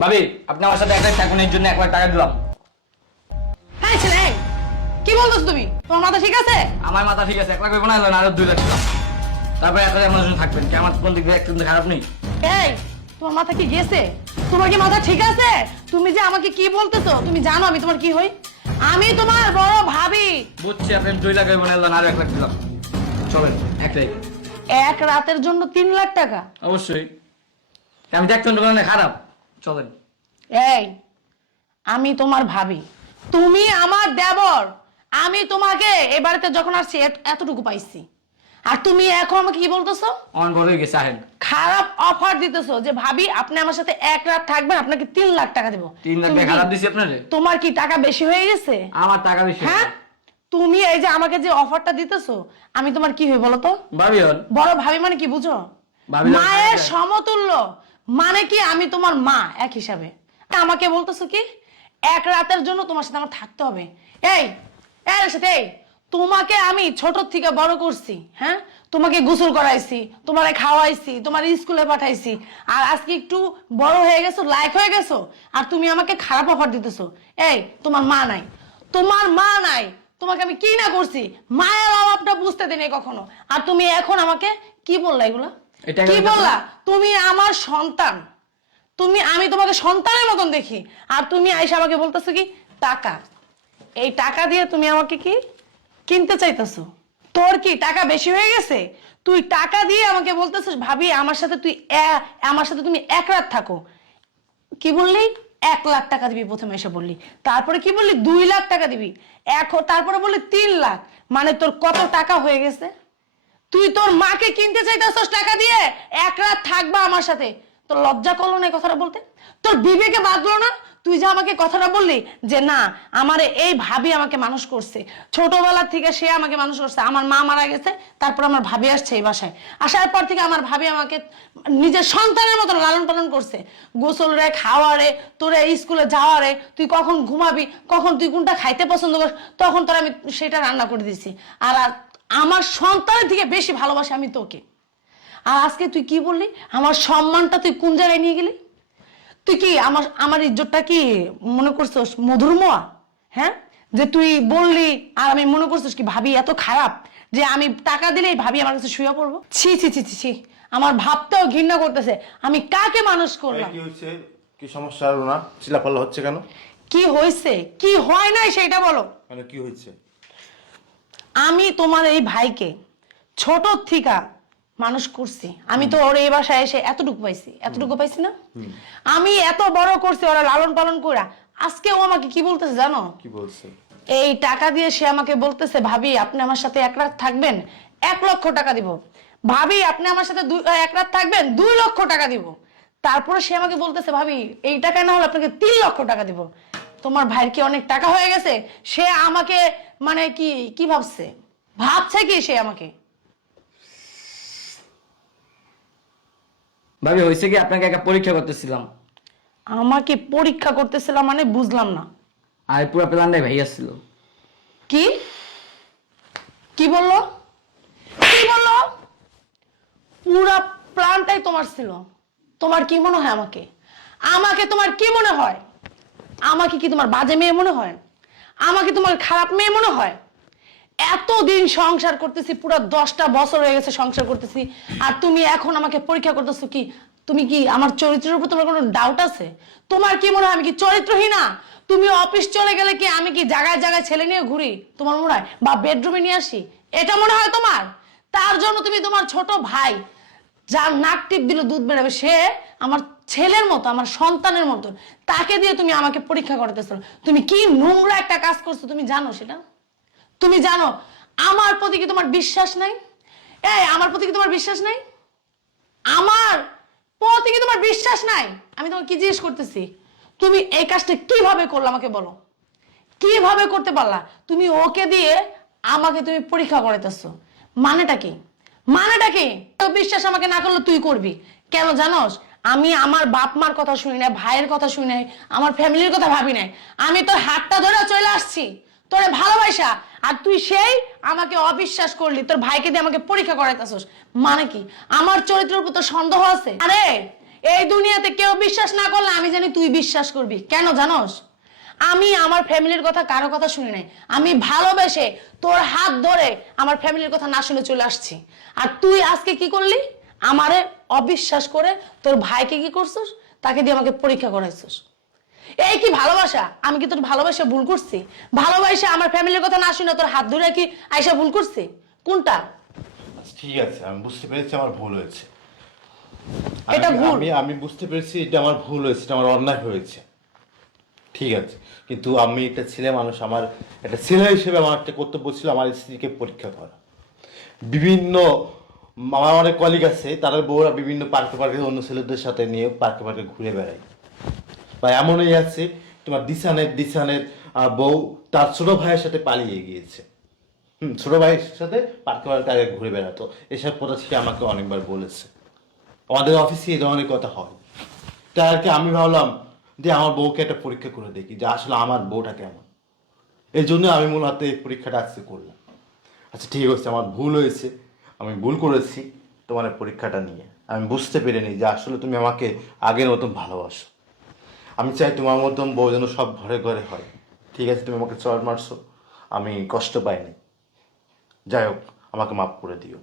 ভাবি আপনি আমার সাথে একটা চাকুনির জন্য 1 লাখ টাকা দিলাম। হ্যাঁ ছেলে, কি বলতেছ তুমি? তোমার মাথা ঠিক আছে? আমার মাথা ঠিক আছে, 1 লাখ হইব না, আরো 2 লাখ দিলাম। তারপরে একটা আমার জন্য থাকবেন কি? আমার কোন দিক দিয়ে একটু খারাপ নেই। এই তোমার মাথা কি গেছে? তোমার কি মাথা ঠিক আছে? তুমি যে আমাকে কি বলতেছো, তুমি জানো আমি তোমার কি হই? আমি তোমার বড় ভাবি। বুঝছি, আপনি 2 লাখ হইব না, আরো 1 লাখ দিলাম। চলেন একটাই। এক রাতের জন্য 3 লাখ টাকা? অবশ্যই। আমি দেখতেন দোকানে খারাপ। চলেন। এই আমি তোমার ভাবি, তুমি আমার দেবর। আমি তোমাকে এই বাড়িতে যখন আসছি এতটুকু পাইছি, আর তুমি এখন আমাকে কি বলতেছো? অন বড় হয়ে গেছে, আহেন। খারাপ অফার দিতেছো যে ভাবি আপনি আমার সাথে 1 রাত থাকবেন, আপনাকে 3 লাখ টাকা দেবো। 3 লাখ তুমি টাকা কি- খারাপ দিছি আপনারে? তোমার কি টাকা বেশি হয়ে গেছে? আমার টাকা বেশি। হ্যাঁ, তুমি এই যে আমাকে যে অফারটা দিতেছো, আমি তোমার কি হই বলো তো? ভাবি হন। বড় ভাবি মানে কি বুঝো? ভাবি না- মায়ের সমতুল্য। মানে কি আমি তোমার মা এক হিসাবে। আমাকে বলতেছো কি 1 রাতের জন্য তোমার সাথে আমার থাকতে হবে? এই এর সাথে এই তোমাকে আমি ছোট থেকে বড় করছি, হ্যাঁ, তোমাকে গোসল করাইছি, তোমারে খাওয়াইছি, তোমার স্কুলে পাঠাইছি, আর আজকে একটু বড় হয়ে গেছো, লাইক হয়ে গেছো, আর তুমি আমাকে খারাপ অফার দিতেছো। এই তোমার মা নাই, তোমার মা নাই, তোমাকে আমি কি না করছি, মায়ের অভাবটা বুঝতে দিনে কখনো, আর তুমি এখন আমাকে কি বললা এগুলা? এটা কি একটা বললা? তুমি আমার সন্তান, আমি তোমাকে সন্তানের মতন দেখি, আর তুমি আইসা আমাকে বলতেছো কি টাকা। এই টাকা দিয়ে তুমি আমাকে কি কিনতে চাইতেছো? তোর কি টাকা বেশি হয়ে গেছে? তুই টাকা দিয়ে আমাকে বলতেছিস ভাবি আমার সাথে আমার সাথে তুমি 1 রাত থাকো। কি বললি? 1 লাখ টাকা দিবি প্রথমে এসে বললি, তারপরে কি বললি 2 লাখ টাকা দিবি, এখন তারপরে বললি 3 লাখ। মানে তোর কত টাকা হয়ে গেছে? তুই তোর মাকে কিনতে চাইতেছস টাকা দিয়ে 1 রাত থাকবা আমার সাথে। তোর লজ্জা করলো না এই কথাটা বলতে? তোর বিবেকে বাঁধলো না? তুই যে আমাকে কথাটা বললি যে না আমারে এই ভাবি আমাকে মানুষ করছে, ছোটবেলা থেকে সে আমাকে মানুষ করছে, আমার মা মারা গেছে, তারপর আমার ভাবি আসছে এই বাসায়, আসার পর থেকে আমার ভাবি আমাকে নিজের সন্তানের মতো লালন পালন করছে, গোসল রে, খাওয়া রে, তোরে স্কুলে যাওয়া রে, তুই কখন ঘুমাবি, কখন তুই কোনটা খাইতে পছন্দ করিস, তখন তোর আমি সেটা রান্না করে দিছি। আর আমার সন্তানের থেকে বেশি ভালোবাসি আমি তোকে। আর আজকে তুই কি বললি? আমার সম্মানটা তুই কোন জায়গায় নিয়ে গেলি? তুই কি আমার ইজ্জতটা কি মনে করছিস মধুর মোয়া? হ্যাঁ, যে তুই বললি আর আমি মনে করছিস কি ভাবি এত খারাপ যে আমি টাকা দিলেই ভাবি আমার কাছে শুয়ে পড়বো? ছি ছি ছি ছি ছি, আমার ভাবতেও ঘৃণা করতেছে। আমি কাকে মানুষ করলাম? কি হয়েছে? কি সমস্যা? আর না চিল্লাপাল্লা হচ্ছে কেন? কি হয়েছে কি হয় নাই সেটা বলো। মানে কি হয়েছে? আমি তোমার এই ভাইকে ছোট থিকা মানুষ করছি, আমি তো ওর এই বাসায় এসে এতটুকু পাইছি না? আমি এত বড় করছি ওরা লালন পালন করা। আজকে ও আমাকে কি বলতেছে জানো? কি বলছে? এই টাকা দিয়ে সে আমাকে বলতেছে ভাবি আপনি আমার সাথে 1 রাত থাকবেন, 1 লক্ষ টাকা দিব। ভাবি আপনি আমার সাথে 1 রাত থাকবেন, 2 লক্ষ টাকা দিব। তারপরে সে আমাকে বলতেছে ভাবি এই টাকা না হলে আপনাকে 3 লক্ষ টাকা দিব। তোমার ভাইয়ের কি অনেক টাকা হয়ে গেছে? সে আমাকে মানে কি ভাবছে কি সে আমাকে? ভাবি হয়েছে কি, আপনাকে একটা পরীক্ষা করতেছিলাম। আমাকে পরীক্ষা করতেছিলাম মানে বুঝলাম না। আর পুরো প্ল্যানটাই ভাই আসছিল। কি কি বললো? কি বললো? পুরা প্ল্যানটাই তোমার ছিল? তোমার কি মনে হয় আমাকে? আমাকে তোমার কি মনে হয়? আমাকে কি তোমার বাজে মেয়ে মনে হয়? আমাকে তোমার খারাপ মেয়ে মনে হয়? এতদিন সংসার করতেছি, পুরো 10টা বছর হয়ে গেছে সংসার করতেছি, আর তুমি এখন আমাকে পরীক্ষা করতেছো কি? তুমি কি আমার চরিত্রের উপর তোমার কোনো ডাউট আছে? তোমার কি মনে হয় আমি কি চরিত্রহীনা? তুমি অফিস চলে গেলে কি আমি কি জায়গায় জায়গায় ছেলে নিয়ে ঘুরি তোমার মনে হয়, বা বেডরুমে নিয়ে আসি, এটা মনে হয় তোমার? তার জন্য তুমি তোমার ছোট ভাই যার নাক টিপ দিলে দুধ বেরোবে, সে আমার ছেলের মতো, আমার সন্তানের মতো, তাকে দিয়ে তুমি আমাকে পরীক্ষা করতেছো। তুমি কি নোংরা একটা কাজ করছো তুমি জানো সেটা? তুমি জানো আমার প্রতি কি তোমার বিশ্বাস নাই? এই আমার প্রতি কি তোমার বিশ্বাস নাই? আমার প্রতি কি তোমার বিশ্বাস নাই? আমি তোমাকে কি জিজ্ঞেস করতেছি, তুমি এই কাজটা কিভাবে করলে আমাকে বলো? কিভাবে করতে পারলা? তুমি ওকে দিয়ে আমাকে তুমি পরীক্ষা করাইতেছো, মানেটা কি? মানেটা কি? বিশ্বাস আমাকে না করলে তুই করবি কেন জানোস? আমি আমার বাপ মার কথা শুনি নাই, ভাইয়ের কথা শুনি নাই, আমার ফ্যামিলির কথা ভাবি নাই। আমি তোর হাতটা ধরে চলে আসছি তোরে ভালোবাসা, আর তুই সেই আমাকে অবিশ্বাস করলি, তোর ভাইকে দিয়ে আমাকে পরীক্ষা করাইতেছস। মানে কি? আমার চরিত্রের উপর তোর সন্দেহ আছে? আরে এই দুনিয়াতে কেউ বিশ্বাস না করলে আমি জানি তুই বিশ্বাস করবি। কেন জানোস? আমি আমার ফ্যামিলির কথা কারো কথা শুনি নাই। আমি ভালোবেসে তোর হাত ধরে আমার ফ্যামিলির কথা না শুনে চলে আসছি। আর তুই আজকে কি করলি? আমারে অবিশ্বাস করে তোর ভাইকে কি করছিস? তাকে দিয়ে আমাকে পরীক্ষা করাইছিস। এই কি ভালোবাসা? আমি কি তোর ভালোবাসা ভুল করছি? ভালোবাসা আমার ফ্যামিলির কথা না শুনে তোর হাত ধরে কি আয়সা ভুল করছি? কোনটা? আচ্ছা, ঠিক আছে, আমি বুঝতে পেরেছি আমার ভুল হয়েছে। এটা ভুল? আমি বুঝতে পেরেছি এটা আমার ভুল হয়েছে, এটা আমার অন্যায় হয়েছে। ঠিক আছে, কিন্তু আমি একটা ছেলে মানুষ, আমার একটা ছেলে হিসেবে আমার একটা কর্তব্য ছিল আমার স্ত্রীকে পরীক্ষা করা। বিভিন্ন আমার অনেক কলিগ আছে, তারা বউরা বিভিন্ন পার্কে পার্কে অন্য ছেলেদের সাথে নিয়ে পার্কে পার্কে ঘুরে বেড়ায়। বা এমনই আছে, তোমার দিশানের বউ তার ছোট ভাইয়ের সাথে পালিয়ে গিয়েছে। ছোট ভাইয়ের সাথে পার্কে পার্কে আগে ঘুরে বেড়াতো। এসব কথা সে আমাকে অনেকবার বলেছে। আমাদের অফিসে এই ধরনের কথা হয়। তাই আর কি আমি ভাবলাম যে আমার বউকে একটা পরীক্ষা করে দেখি যে আসলে আমার বউটা কেমন। এই জন্য আমি মূলত এই পরীক্ষাটা আজকে করলাম। আচ্ছা ঠিক আছে, আমার ভুল হয়েছে, আমি ভুল করেছি তোমার এই পরীক্ষাটা নিয়ে। আমি বুঝতে পেরেছি যে আসলে তুমি আমাকে আগের মতন ভালোবাসো। আমি চাই তোমার মতন বউ যেন সব ঘরে ঘরে হয়। ঠিক আছে, তুমি আমাকে চড় মারছো, আমি কষ্ট পাইনি। যাই হোক, আমাকে মাফ করে দিও।